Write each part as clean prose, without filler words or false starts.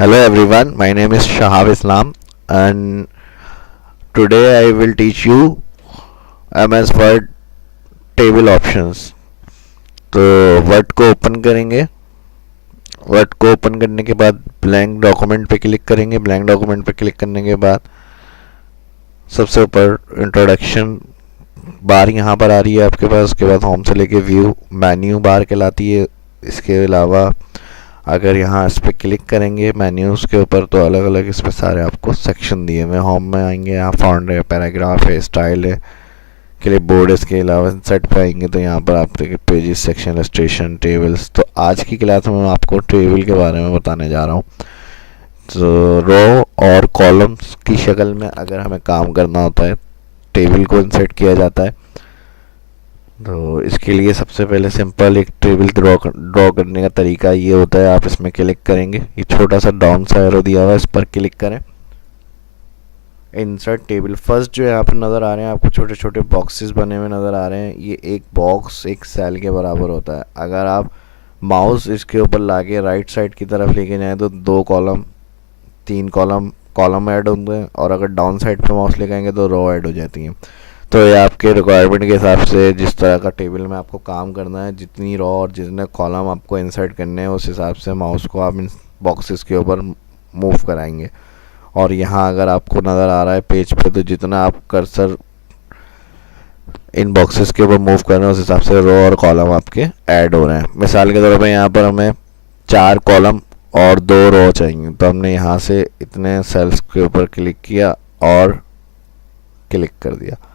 Hello everyone, my name is Shahab Islam and today I will teach you MS Word table options. तो word को open करेंगे। Word को open करने के बाद ब्लैंक डॉक्यूमेंट पे क्लिक करेंगे। ब्लैंक डॉक्यूमेंट पे क्लिक करने के बाद सबसे ऊपर इंट्रोडक्शन बार यहाँ पर आ रही है आपके पास। उसके बाद होम से लेके व्यू मेन्यू बार कहलाती है। इसके अलावा अगर यहाँ इस पर क्लिक करेंगे मेन्यूज़ के ऊपर तो अलग अलग इस पर सारे आपको सेक्शन दिए हुए। होम में आएंगे, यहाँ फॉन्ट है, पैराग्राफ है, स्टाइल है, क्लिप बोर्ड है। इसके अलावा इंसर्ट पे आएंगे तो यहाँ पर आप देखिए पेजेस, सेक्शन, इलस्ट्रेशन, टेबल्स। तो आज की क्लास में मैं आपको टेबल के बारे में बताने जा रहा हूँ। तो रो और कॉलम्स की शक्ल में अगर हमें काम करना होता है, टेबल को इंसर्ट किया जाता है, तो इसके लिए सबसे पहले सिंपल एक टेबल ड्रॉ करने का तरीका ये होता है। आप इसमें क्लिक करेंगे, ये छोटा सा डाउन सा एरो दिया हुआ है, इस पर क्लिक करें। इंसर्ट टेबल फर्स्ट जो यहाँ पर नज़र आ रहे हैं आपको छोटे छोटे बॉक्सेस बने हुए नज़र आ रहे हैं। ये एक बॉक्स एक सेल के बराबर होता है। अगर आप माउस इसके ऊपर लाके राइट साइड की तरफ लेके जाएँ तो 2 कॉलम 3 कॉलम ऐड होंगे, और अगर डाउन साइड पे माउस लेके आएंगे तो रो ऐड हो जाती हैं। तो ये आपके रिक्वायरमेंट के हिसाब से जिस तरह का टेबल में आपको काम करना है, जितनी रो और जितने कॉलम आपको इंसर्ट करने हैं, उस हिसाब से माउस को आप इन बॉक्सेस के ऊपर मूव कराएंगे। और यहाँ अगर आपको नज़र आ रहा है पेज पे, तो जितना आप कर्सर इन बॉक्सेस के ऊपर मूव कर रहे हैं उस हिसाब से रो और कॉलम आपके ऐड हो रहे हैं। मिसाल के तौर पर यहाँ पर हमें 4 कॉलम और 2 रो चाहिए, तो हमने यहाँ से इतने सेल्स के ऊपर क्लिक किया और क्लिक कर दिया।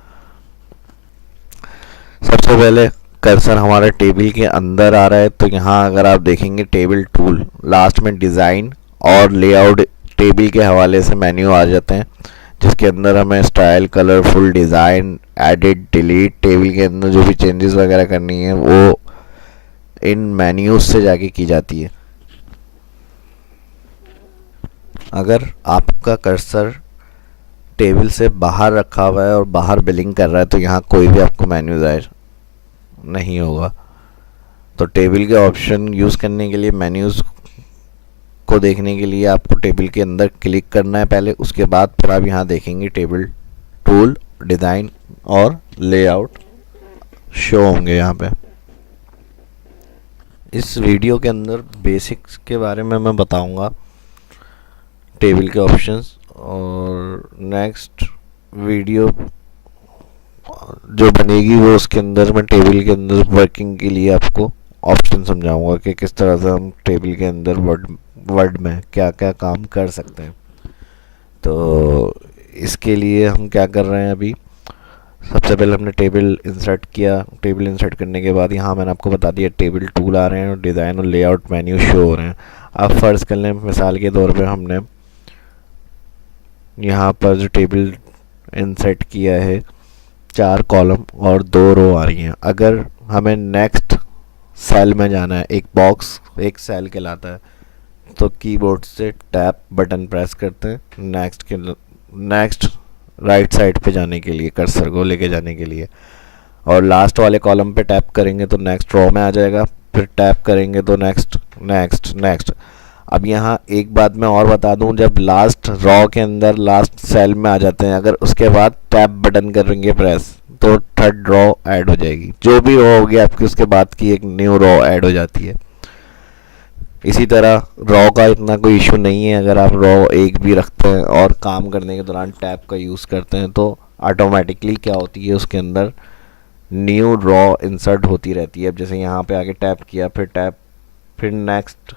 सबसे पहले कर्सर हमारे टेबल के अंदर आ रहा है, तो यहाँ अगर आप देखेंगे टेबल टूल, लास्ट में डिज़ाइन और लेआउट टेबल के हवाले से मेन्यू आ जाते हैं, जिसके अंदर हमें style, colourful, design, edit, delete, table के अंदर जो भी चेंजेस वगैरह करनी है वो इन मेन्यूज से जाके की जाती है। अगर आपका कर्सर टेबल से बाहर रखा हुआ है और बाहर बिलिंग कर रहा है तो यहाँ कोई भी आपको मेन्यू ज़ाहिर नहीं होगा। तो टेबल के ऑप्शन यूज़ करने के लिए, मेन्यूज़ को देखने के लिए आपको टेबल के अंदर क्लिक करना है पहले। उसके बाद फिर आप यहाँ देखेंगे टेबल टूल, डिज़ाइन और लेआउट शो होंगे यहाँ पे। इस वीडियो के अंदर बेसिक्स के बारे में मैं बताऊंगा, टेबल के ऑप्शंस, और नेक्स्ट वीडियो जो बनेगी वो उसके अंदर मैं टेबल के अंदर वर्किंग के लिए आपको ऑप्शन समझाऊंगा कि किस तरह से हम टेबल के अंदर वर्ड में क्या क्या काम कर सकते हैं। तो इसके लिए हम क्या कर रहे हैं अभी, सबसे पहले हमने टेबल इंसर्ट किया। टेबल इंसर्ट करने के बाद यहाँ मैंने आपको बता दिया टेबल टूल आ रहे हैं और डिज़ाइन और लेआउट मेन्यू शो हो रहे हैं। अब फ़र्ज़ कर लें मिसाल के तौर पे हमने यहाँ पर जो टेबल इंसर्ट किया है 4 कॉलम और 2 रो आ रही हैं। अगर हमें नेक्स्ट सेल में जाना है, एक बॉक्स एक सेल कहलाता है, तो कीबोर्ड से टैप बटन प्रेस करते हैं नेक्स्ट राइट साइड पे जाने के लिए, कर्सर को लेके जाने के लिए, और लास्ट वाले कॉलम पे टैप करेंगे तो नेक्स्ट रो में आ जाएगा। फिर टैप करेंगे तो नेक्स्ट नेक्स्ट नेक्स्ट। अब यहाँ एक बात मैं और बता दूं, जब लास्ट रो के अंदर लास्ट सेल में आ जाते हैं, अगर उसके बाद टैप बटन करेंगे प्रेस तो थर्ड रो ऐड हो जाएगी। जो भी रो होगी आपकी उसके बाद की एक न्यू रो ऐड हो जाती है। इसी तरह रो का इतना कोई इशू नहीं है। अगर आप रो एक भी रखते हैं और काम करने के दौरान टैप का यूज़ करते हैं तो ऑटोमेटिकली क्या होती है, उसके अंदर न्यू रो इंसर्ट होती रहती है। अब जैसे यहाँ पे आके टैप किया, फिर नेक्स्ट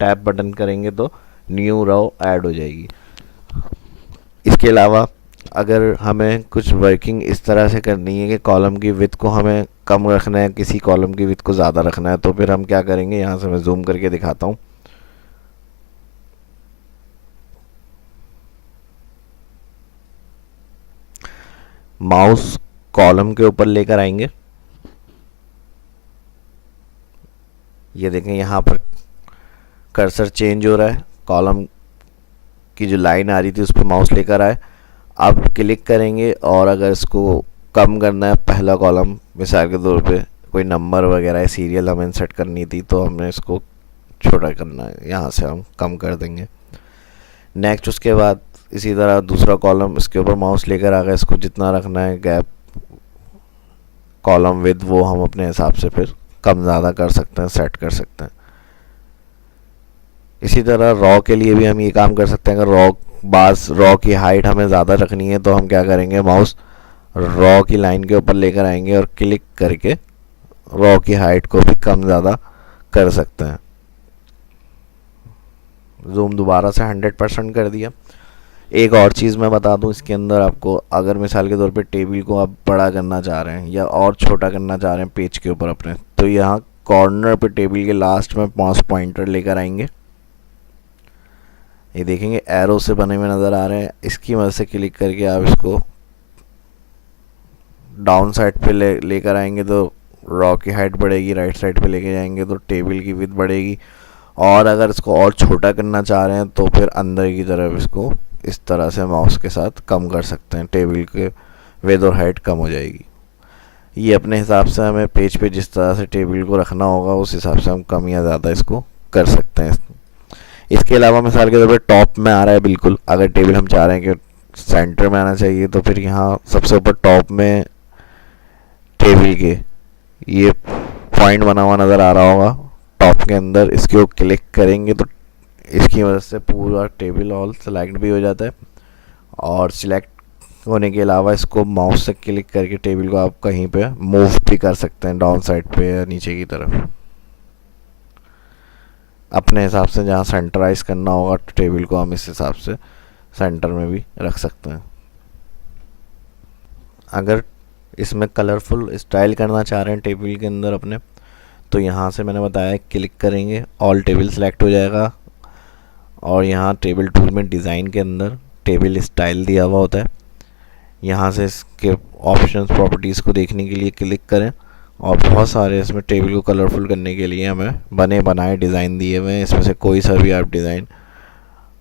टैप बटन करेंगे तो न्यू रो ऐड हो जाएगी। इसके अलावा अगर हमें कुछ वर्किंग इस तरह से करनी है कि कॉलम की विड्थ को हमें कम रखना है, किसी कॉलम की विड्थ को ज़्यादा रखना है, तो फिर हम क्या करेंगे, यहाँ से मैं जूम करके दिखाता हूँ। माउस कॉलम के ऊपर लेकर आएंगे, ये देखें यहाँ पर कर्सर चेंज हो रहा है, कॉलम की जो लाइन आ रही थी उस पर माउस लेकर आए। अब क्लिक करेंगे और अगर इसको कम करना है, पहला कॉलम मिसाल के तौर पे कोई नंबर वगैरह सीरियल हमें इंसर्ट करनी थी, तो हमने इसको छोटा करना है, यहाँ से हम कम कर देंगे। नेक्स्ट उसके बाद इसी तरह दूसरा कॉलम, इसके ऊपर माउस लेकर आ गए, इसको जितना रखना है गैप कॉलम विद वो हम अपने हिसाब से फिर कम ज़्यादा कर सकते हैं, सेट कर सकते हैं। इसी तरह रॉ के लिए भी हम ये काम कर सकते हैं। अगर रॉ की हाइट हमें ज़्यादा रखनी है तो हम क्या करेंगे, माउस रॉ की लाइन के ऊपर लेकर आएंगे और क्लिक करके रॉ की हाइट को भी कम ज़्यादा कर सकते हैं। जूम दोबारा से 100% कर दिया। एक और चीज़ मैं बता दूं इसके अंदर आपको, अगर मिसाल के तौर पे टेबल को आप बड़ा करना चाह रहे हैं या और छोटा करना चाह रहे हैं पेज के ऊपर अपने, तो यहाँ कॉर्नर पे टेबल के लास्ट में माउस पॉइंटर लेकर आएंगे। ये देखेंगे एरो से बने हुए नज़र आ रहे हैं, इसकी मदद से क्लिक करके आप इसको डाउन साइड पे लेकर आएंगे तो रॉ की हाइट बढ़ेगी, राइट साइड पे लेके जाएंगे तो टेबल की विड्थ बढ़ेगी। और अगर इसको और छोटा करना चाह रहे हैं तो फिर अंदर की तरफ इसको इस तरह से माउस के साथ कम कर सकते हैं, टेबल के विड्थ और हाइट कम हो जाएगी। ये अपने हिसाब से हमें पेज पे जिस तरह से टेबल को रखना होगा उस हिसाब से हम कम या ज़्यादा इसको कर सकते हैं। इसके अलावा मिसाल के तौर पर टॉप में आ रहा है बिल्कुल, अगर टेबल हम चाह रहे हैं कि सेंटर में आना चाहिए तो फिर यहाँ सबसे ऊपर टॉप में टेबल के ये पॉइंट बना हुआ नज़र आ रहा होगा टॉप के अंदर, इसके ऊपर क्लिक करेंगे तो इसकी वजह से पूरा टेबल ऑल सेलेक्ट भी हो जाता है। और सिलेक्ट होने के अलावा इसको माउस से क्लिक करके टेबल को आप कहीं पे मूव भी कर सकते हैं, डाउन साइड पे या नीचे की तरफ, अपने हिसाब से जहाँ सेंटराइज करना होगा तो टेबल को हम इस हिसाब से सेंटर में भी रख सकते हैं। अगर इसमें कलरफुल स्टाइल करना चाह रहे हैं टेबल के अंदर अपने, तो यहाँ से मैंने बताया क्लिक करेंगे ऑल टेबल सेलेक्ट हो जाएगा और यहाँ टेबल टूल में डिज़ाइन के अंदर टेबल स्टाइल दिया हुआ होता है। यहाँ से इसके ऑप्शंस प्रॉपर्टीज़ को देखने के लिए क्लिक करें और बहुत सारे इसमें टेबल को कलरफुल करने के लिए हमें बने बनाए डिज़ाइन दिए हुए हैं। इसमें से कोई सा भी आप डिज़ाइन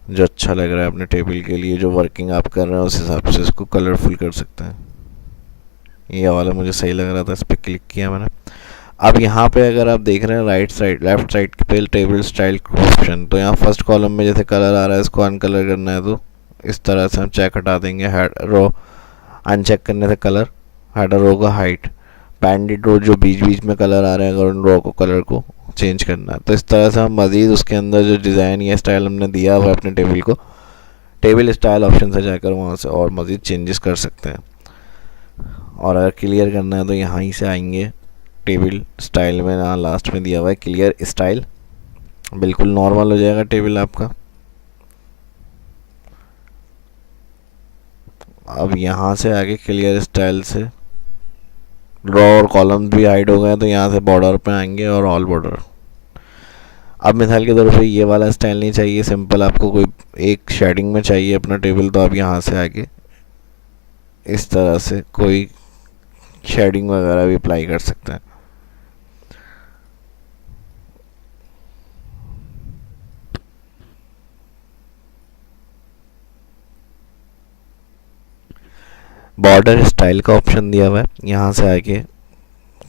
जो अच्छा लग रहा है अपने टेबल के लिए, जो वर्किंग आप कर रहे हैं उस हिसाब से इसको कलरफुल कर सकते हैं। ये वाला मुझे सही लग रहा था, इस पर क्लिक किया मैंने। अब यहाँ पे अगर आप देख रहे हैं लेफ्ट साइड पे टेबल स्टाइल ऑप्शन, तो यहाँ फर्स्ट कॉलम में जैसे कलर आ रहा है इसको अनकलर करना है तो इस तरह से हम चेक हटा देंगे। हेड रो अनचेक करने से कलर, हेडर रो का हाइट, बैंडेड रो जो बीच बीच में कलर आ रहे हैं अगर उन रो को कलर को चेंज करना है तो इस तरह से हम मज़ीद उसके अंदर जो डिज़ाइन या स्टाइल हमने दिया हुआ है अपने टेबल को, टेबल स्टाइल ऑप्शन से जाकर वहाँ से और मज़ीद चेंजेस कर सकते हैं। और अगर क्लियर करना है तो यहाँ ही से आएंगे टेबल स्टाइल में, यहाँ लास्ट में दिया हुआ है क्लियर स्टाइल, बिल्कुल नॉर्मल हो जाएगा टेबल आपका। अब यहाँ से आगे क्लियर स्टाइल से रो और कॉलम भी हाइड हो गए तो यहाँ से बॉर्डर पे आएंगे और ऑल बॉर्डर। अब मिसाल के तौर पे ये वाला स्टाइल नहीं चाहिए, सिंपल आपको कोई एक शेडिंग में चाहिए अपना टेबल, तो आप यहाँ से आगे इस तरह से कोई शेडिंग वगैरह भी अप्लाई कर सकते हैं। बॉर्डर स्टाइल का ऑप्शन दिया हुआ है, यहाँ से आके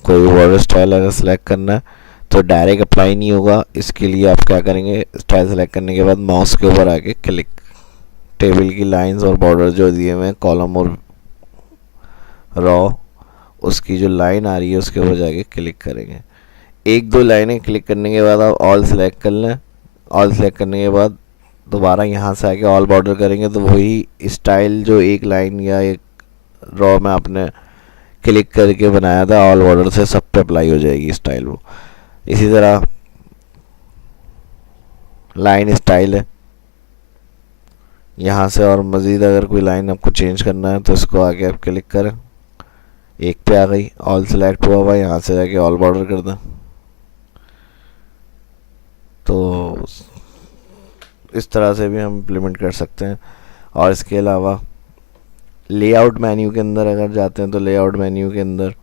कोई बॉर्डर स्टाइल अगर सेलेक्ट करना है तो डायरेक्ट अप्लाई नहीं होगा। इसके लिए आप क्या करेंगे, स्टाइल सेलेक्ट करने के बाद माउस के ऊपर आके क्लिक, टेबल की लाइंस और बॉर्डर जो दिए हुए हैं कॉलम और रॉ, उसकी जो लाइन आ रही है उसके ऊपर जाके क्लिक करेंगे। एक दो लाइनें क्लिक करने के बाद आप ऑल सेलेक्ट कर लें। ऑल सेलेक्ट करने के बाद दोबारा यहाँ से आके ऑल बॉर्डर करेंगे तो वही स्टाइल जो एक लाइन या एक रॉ में आपने क्लिक करके बनाया था ऑल बॉर्डर से सब पे अप्लाई हो जाएगी स्टाइल वो। इसी तरह लाइन स्टाइल है, यहाँ से और मज़ीद अगर कोई लाइन आपको चेंज करना है तो इसको आगे आप क्लिक करें, एक पे आ गई, ऑल सेलेक्ट हुआ हुआ, यहाँ से जाके ऑल बॉर्डर कर दें तो इस तरह से भी हम इम्प्लीमेंट कर सकते हैं। और इसके अलावा लेआउट मेन्यू के अंदर अगर जाते हैं तो लेआउट मेन्यू के अंदर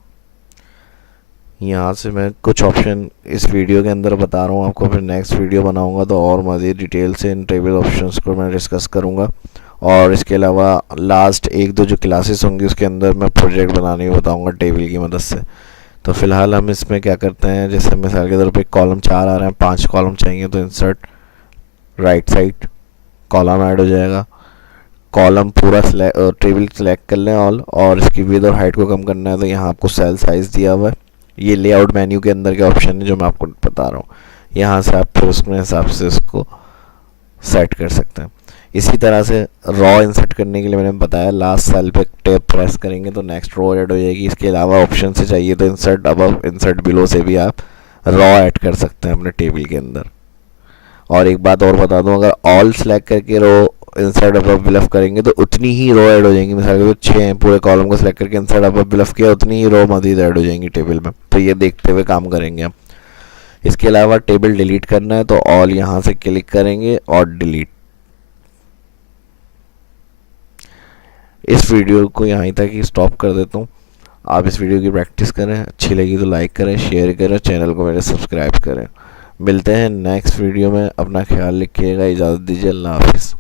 यहाँ से मैं कुछ ऑप्शन इस वीडियो के अंदर बता रहा हूँ आपको, फिर नेक्स्ट वीडियो बनाऊँगा तो और मज़ीद डिटेल से इन टेबल ऑप्शंस को मैं डिस्कस करूँगा। और इसके अलावा लास्ट एक दो जो क्लासेस होंगी उसके अंदर मैं प्रोजेक्ट बनाने भी बताऊँगा टेबल की मदद से, तो फिलहाल हम इसमें क्या करते हैं, जैसे मिसाल के तौर पे कॉलम 4 आ रहे हैं, 5 कॉलम चाहिए, तो insert right side column add हो जाएगा। कॉलम पूरा टेबल सेलेक्ट कर लें ऑल, और इसकी विड्थ और हाइट को कम करना है तो यहाँ आपको सेल साइज़ दिया हुआ है। ये लेआउट मेन्यू के अंदर के ऑप्शन है जो मैं आपको बता रहा हूँ। यहाँ से आप फिर उसमें हिसाब से इसको सेट कर सकते हैं। इसी तरह से रॉ इंसर्ट करने के लिए मैंने बताया, लास्ट सेल पे टैब प्रेस करेंगे तो नेक्स्ट रो ऐड हो जाएगी। इसके अलावा ऑप्शन से चाहिए तो इंसर्ट अबव इंसर्ट बिलो से भी आप रॉ ऐड कर सकते हैं अपने टेबल के अंदर। और एक बात और बता दूं, अगर ऑल सेलेक्ट करके रो इंसर्ट अबव बिलफ करेंगे तो उतनी ही रो ऐड हो जाएंगी। मिसाल के 6 हैं, पूरे कॉलम को सेलेक्ट करके इंसर्ट अबव बिलफ किया, उतनी ही रो मजीद ऐड हो जाएंगी टेबल में। तो ये देखते हुए काम करेंगे हम। इसके अलावा टेबल डिलीट करना है तो ऑल यहाँ से क्लिक करेंगे और डिलीट। इस वीडियो को यहाँ तक ही स्टॉप कर देता हूँ। आप इस वीडियो की प्रैक्टिस करें, अच्छी लगी तो लाइक करें, शेयर करें, चैनल को मेरे सब्सक्राइब करें। मिलते हैं नेक्स्ट वीडियो में। अपना ख्याल रखिएगा, इजाज़त दीजिए, अल्लाह हाफिज़।